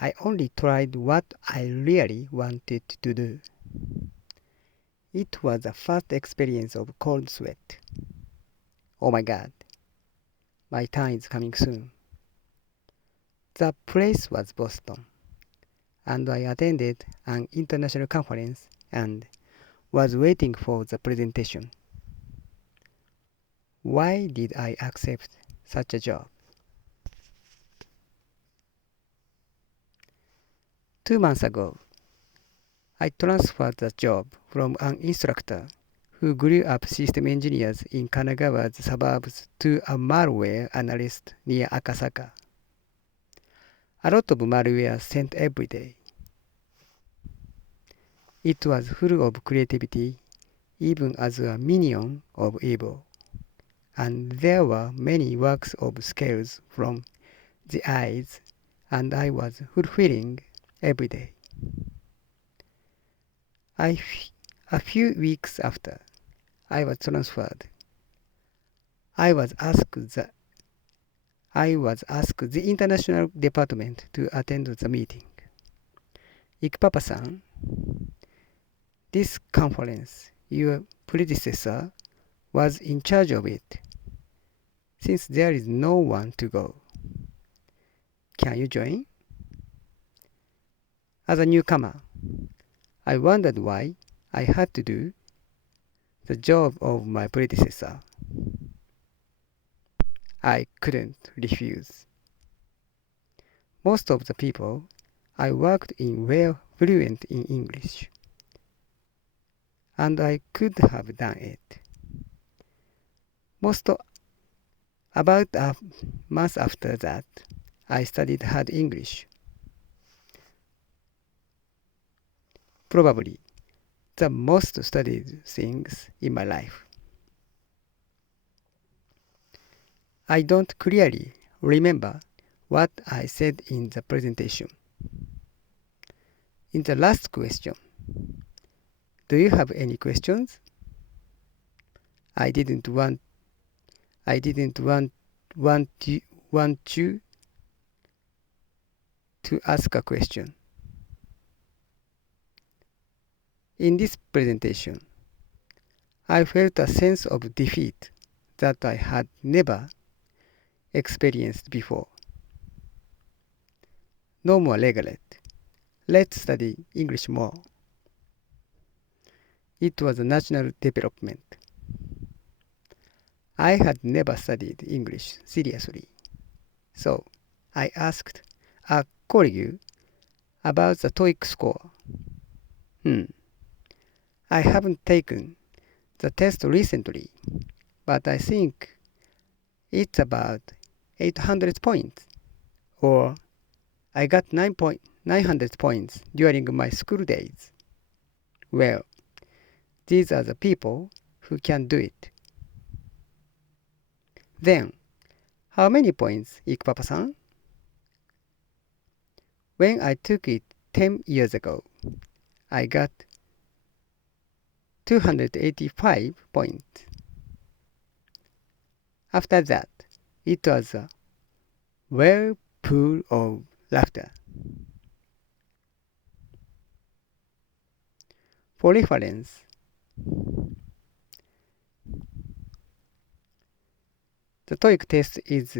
I only tried what I really wanted to do. It was the first experience of cold sweat. Oh my god, my time is coming soon. The place was Boston, and I attended an international conference and was waiting for the presentation. Why did I accept such a job? 2 months ago, I transferred the job from an instructor who grew up system engineers in Kanagawa's suburbs to a malware analyst near Akasaka. A lot of malware sent every day. It was full of creativity, even as a minion of evil. And there were many works of skills from the eyes, and I was fulfilling every day. A few weeks after I was transferred, I was asked the international department to attend the meeting. Ikpapa-san, this conference, your predecessor was in charge of it. Since there is no one to go, can you join? As a newcomer, I wondered why I had to do the job of my predecessor. I couldn't refuse. Most of the people I worked in were fluent in English, and I could have done it. About a month after that, I studied hard English. Probably the most studied things in my life. I don't clearly remember what I said in the presentation. In the last question, do you have any questions? I didn't want you to ask a question. In this presentation, I felt a sense of defeat that I had never experienced before. No more regret. Let's study English more. It was a national development. I had never studied English seriously, so I asked a colleague about the TOEIC score. I haven't taken the test recently, but I think it's about 800 points, or I got 900 points during my school days. Well, these are the people who can do it. Then, how many points, Ikpapa-san? When I took it 10 years ago, I got 285 points. After that, it was a whirlpool of laughter. For reference, the TOEIC test is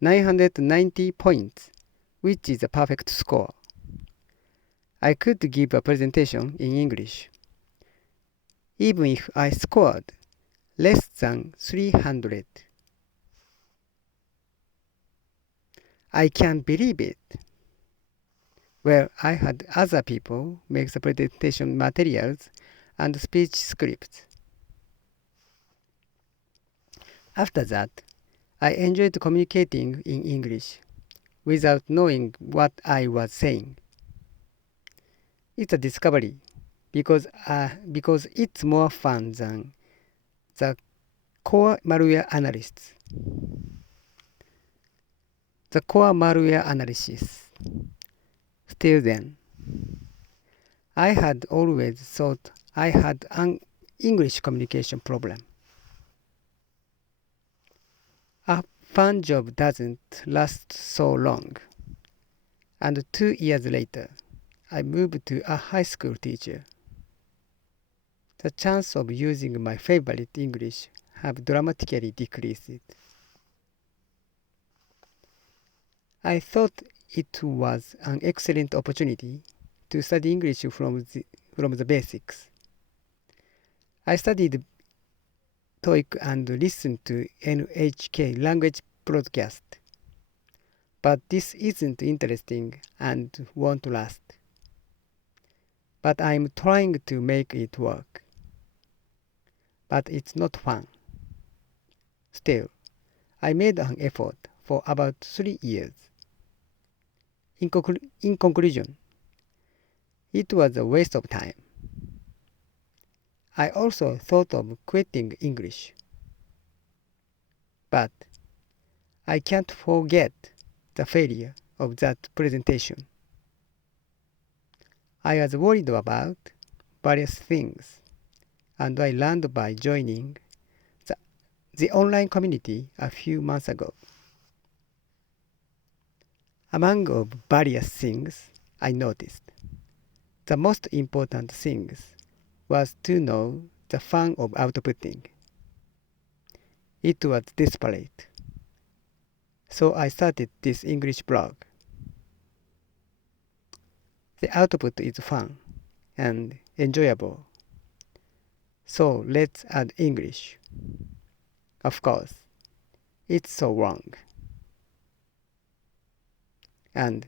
990 points, which is a perfect score. I could give a presentation in English, even if I scored less than 300. I can't believe it. Well, I had other people make the presentation materials and speech scripts. After that, I enjoyed communicating in English without knowing what I was saying. It's a discovery because it's more fun than the core malware analysts. The core malware analysis. Still then, I had always thought I had an English communication problem. A fun job doesn't last so long. And 2 years later, I moved to a high school teacher. The chance of using my favorite English have dramatically decreased. I thought it was an excellent opportunity to study English from the basics. I studied TOEIC and listened to NHK language broadcast. But this isn't interesting and won't last. But I'm trying to make it work. But it's not fun. Still, I made an effort for about 3 years. In conclusion, it was a waste of time. I also thought of quitting English. But I can't forget the failure of that presentation. I was worried about various things, and I learned by joining the online community a few months ago. Among of various things I noticed, the most important things was to know the fun of outputting. It was disparate. So I started this English blog. The output is fun and enjoyable. So let's add English. Of course, it's so wrong. And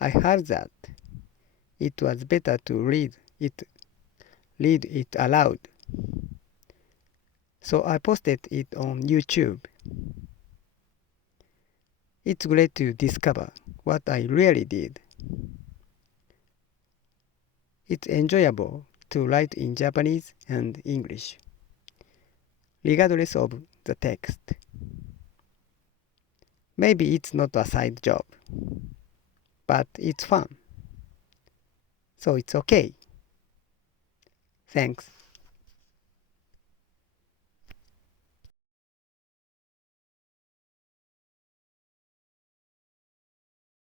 I heard that it was better to read it aloud. So I posted it on YouTube. It's great to discover what I really did. It's enjoyable to write in Japanese and English, regardless of the text. Maybe it's not a side job, but it's fun. So it's okay. Thanks.